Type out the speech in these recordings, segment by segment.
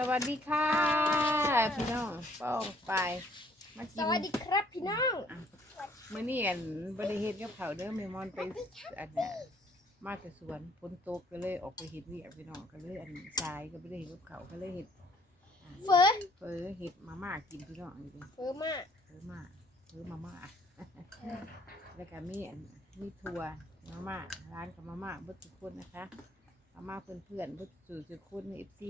สวัสดีค่ะ พี่น้องป้องไปมาสกินวัสดีครับพี่น้องมื่อนี้อันบริเฮ็ดกับเขาวเด้อแม่มอนไปอันน่ะมาแต่สวนฝนตกก็เลยออกไปเฮ็ดเวียกพี่น้องก็เลยอันสายก็ไม่ได้เฮ็ดกับเขาวก็เลยเฮ็ดเฟิร์สเฟอเฮ็ดมาม่ากินพี่น้องนี่เด้อเฟิร์สมากเฟอมาเฟอมาม่าแล้วก็มีอันมีทัวร์มาม่าร้านกับมาม่าเบิดทุกคนนะคะมาม่าเพื่อนๆเบิดสู่ทุกคนในเ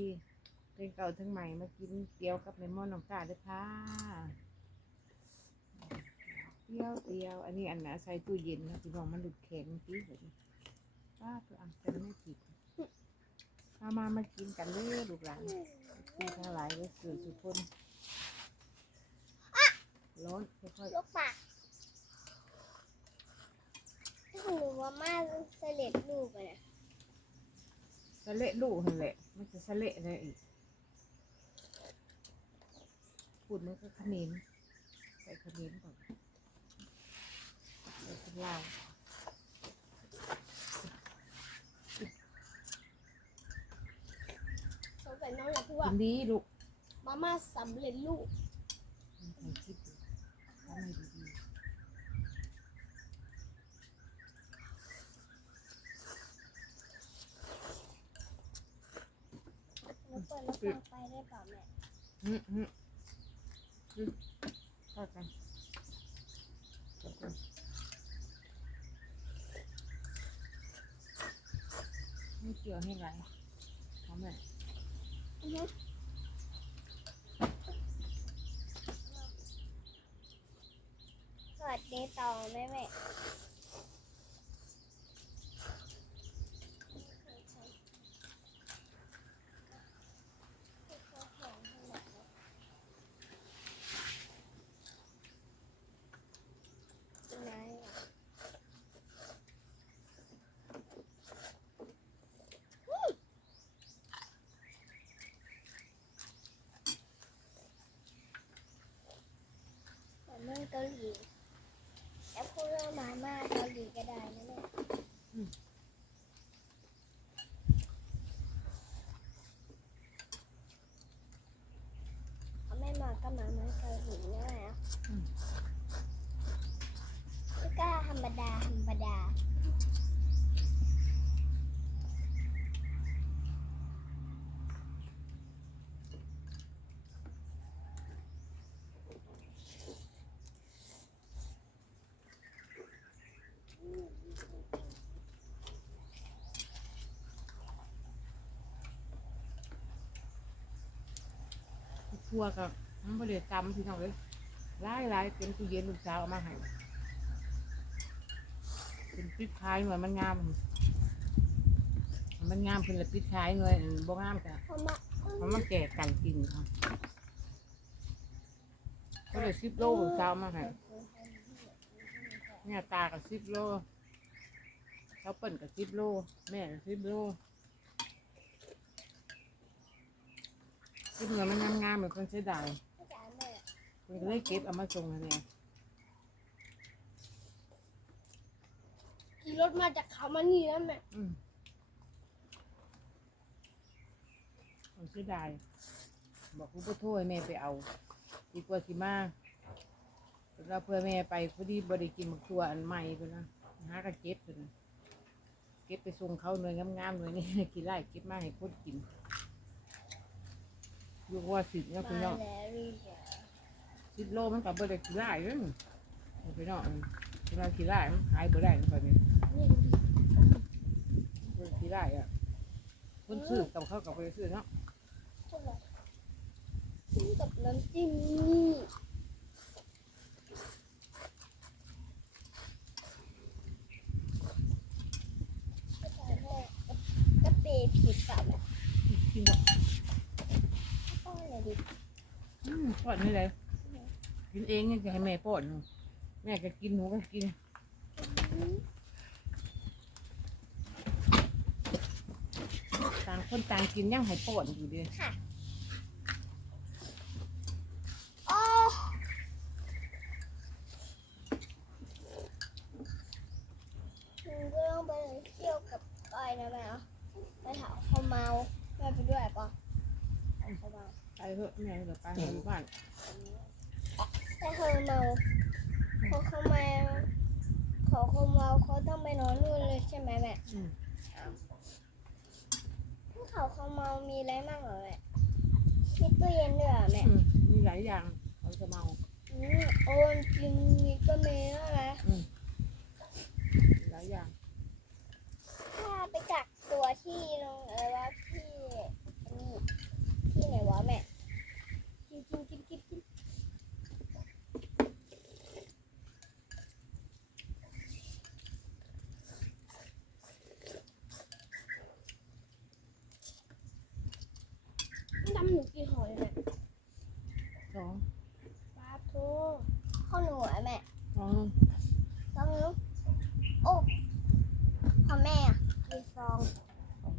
อฟซีเพลงเก่าทั้งใหม่มากินเกี๊ยวกับเมมอนน้องตาด้วยค่ะเกี๊ยวเกี๊ยว อันนี้อันนะใส่ตู้เย็นนะพี่น้องมันหลุดแข็งปี๊ดเลยป้าตัวอะแต่ไม่ผิดมามามากินกันเลยลูกหลานพี่ทั้งหลายเลยสู่ทุกคนร้อนค่อยลูกปากถ้าหนูว่ามาเสล็ดลูกอะนะๆสเลลูกนั่นแหละมันจะสเละอะไรอีก พูดมันก็ขมิ้นใส่ขมิ้นก่อนใส่ข้าวเหล้าสงสัยน้องอยากพูดกิว่านดีลูกมาม่าสำเร็จลูกมันใส่คิดดูทำให้ดีแล้วเปิดแล้วฟังไปได้เปล่าแม่ๆฮึฮึ ฮึเข้ากันเข้ากันไม่เกี่ยวให้ไรทำไมอือฮึสวัสดีต่อแม่แม่ไหนอะ มาม่าเกาหลีแล้วพูดว่ามาม่าเกาหลีก็ได้นะแม่เอาแม่มาก็มาม่าเกาหลีนะแม่อะแล้วก็ธรรมดาธรรมดา ทั่วกับมันไม่ได้จำพี่น้องเลยหลายหลายเป็นตู้เย็นลูกสาวเอามาให้เป็นปิดท้ายหน่วยมันงาม มันงามเป็นละปิดท้ายหน่วยบ่งามกะเพราะมันแก่กันกินค่ะก็เลยสิบโลลูกสาวเอามาให้เนี่ยตากับสิบโลเขาเปิ่นกับสิบโล แม่กับสิบโล สิบหน่วยมันงามๆเหมือนคนเสียดายจ๋าแม่มันก็เลยเก็บเอามาส่งให้แม่ขี่รถมาจากเขามานี่แล้วแม่อืมมันเสียดาย บอกคุณพ่อโทษให้แม่ไปเอาดีกว่าสิมาแล้วเพื่อแม่ไปพอดีบริกินบักทัวอันใหม่ไปนะหากระเก็บไปนะเก็บไปส่งเขาหน่วยงามๆหน่วยนี่ กินไร่เก็บมาให้คนกิน อยู่ว่าสิบเนี่ยคุณน้องสิบโลมันกับเบอร์เด็กที่ไร่เลยพี่น้องเวลากี่ไร่มันหายเบอร์ได้ตอนนี้นี่บริกินไร่อะคนซื้อกับเขากับไปซื้อเนาะซื้อกับน้ำจิ้มก็ใส่แม่ก็เปย์ผิดเปล่าแม่ กินแบบ ป้อนเลยดิ อืม ป้อนนี่เลยกินเองยังจะให้แม่ป้อนอยู่แม่ก็กินหนูก็กินต่างคนต่างกินยังให้ป้อนอยู่เดีค่ะโอ้หนูก็ต้องไปเที่ยวกับก้อยนะแม่เนาะไปถามเขาเมาแม่ไปด้วยปะเขาเมา เถอะแม่เดี๋ยวไปอยู่บ้านแต่เขาเมาพอเขาเมาขอเขาเมาเขาต้องไปนอนนู่นเลยใช่ไหมแม่อืมถ้าเขาเขาเมามีอะไรบ้างเหรอแม่มีตู้เย็นด้วยเหรอแม่อืมมีหลายอย่างเขาจะเมาอืมโอนกินมีก็มีแล้วนะหลายอย่างถ้าไปกักตัวที่โรงเออว่าที่อันนี้ที่ไหนวะแม่กินกินกินกินกินดำหนู กี่หอยแม่สองปลาทูข้าวหนูอะแม่สองฟองนึงโอ้ของแม่อะกี่ฟองสอง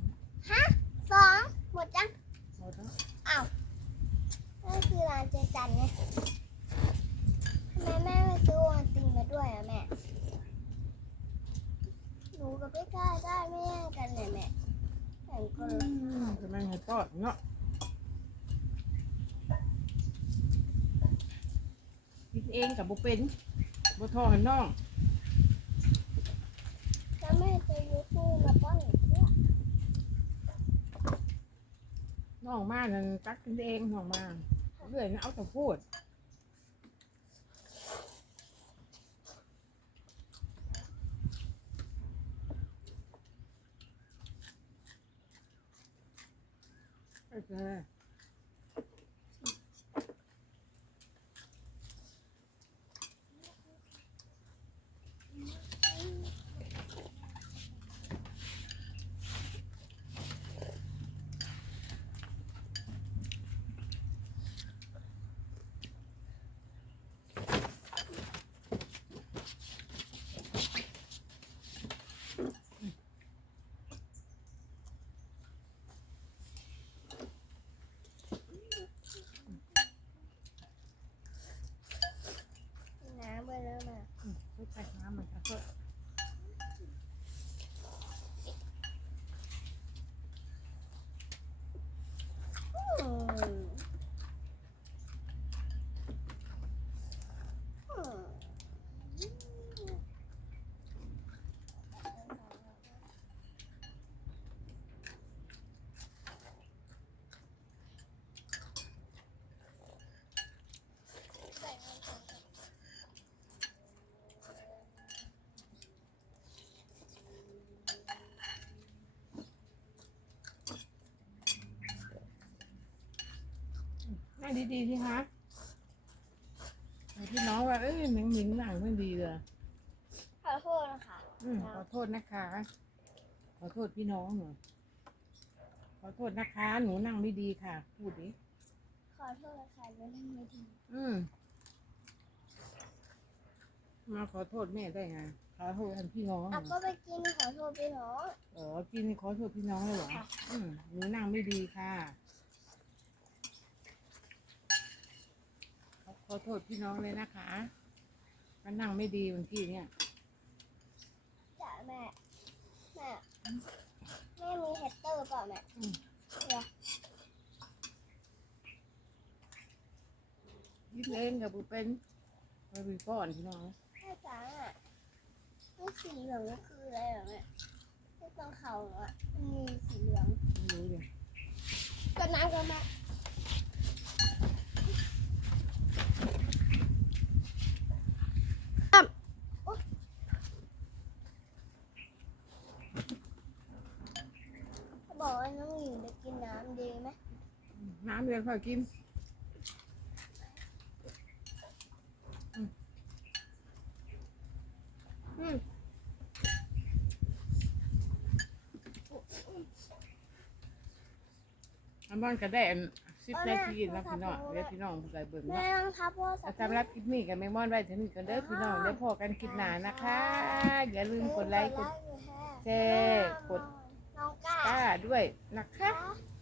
ฮะฟองหมดจังหมดแล้วอ้าวนั่นคือร้านเจจันไงทำไมแม่ไม่ซื้อวันติงมาด้วยอะแม่หนูกับพี่ก้าได้ไม่แย่งกันเลยแม่แข่งกันเลยจะไม่ให้ปอดเนาะกิน เองกับบุเป็นบุทอให้น้องแล้วแม่จะยูทูบมาป้อนหนูเพื่อน้องมานั่นตักกินเองน้องมาเรื่อยนะเอาแต่พูดโอเค น้ำไปแล้วมา อืมไปใส่น้ำมันเอาเถอะ อืมอืม นั่งดีๆสิคะให้พี่น้องว่าเอ้ยหนังหมิงหนังไม่ดีเลยขอโทษนะคะอืมขอโทษนะคะ ขอโทษพี่น้องหนูขอโทษนะคะ หนูนั่งไม่ดีค่ะ พูดดิขอโทษค่ะเรื่องไม่ดี อืมมาขอโทษแม่ได้ไงขอโทษท่านพี่น้องอะก็ไปกินขอโทษพี่น้องอ๋อกินขอโทษพี่น้องเลยเหรออืมหนูนั่งไม่ดีค่ะ อขอโทษพี่น้องเลยนะคะก็นั่งไม่ดีเมื่อกี้เนี่ยจ้ะแม่ แม่ แม่มีเฮตเตอร์เปล่าแม่อืมเดี๋ยวยิ้มเองกับบุเป็นไปบีป้อนพี่น้องแม่จ๋าอะนี่สีเหลืองนี่คืออะไรเหรอแม่ที่ตรงเขาอะมันมีสีเหลืองไม่รู้เลยก็น้ำก็มาบอกว่า น้องหญิงจะกินน้ำดีไหมน้ำเดือดค่อยกินอืมอืมอันบ้านกระแดนสิบนาทีนะพี่น้องเดี๋ยวพี่น้องผู้ใดเบิ่งแม่เนาะต้องทับโทรศัเอาพท์สำหรับคลิปนี้กับแมงมอนไว้ถึงนี้กันเด้อพี่น้องได้พอกันคลิปหน้านะคะ อย่าลืมกดไลค์กด แชร์กด น้องก้าป้าด้วยนะคะส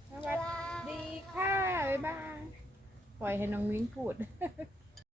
สวัสดีค่ะบ๊ายบายปล่อยให้น้องมิ้นพูด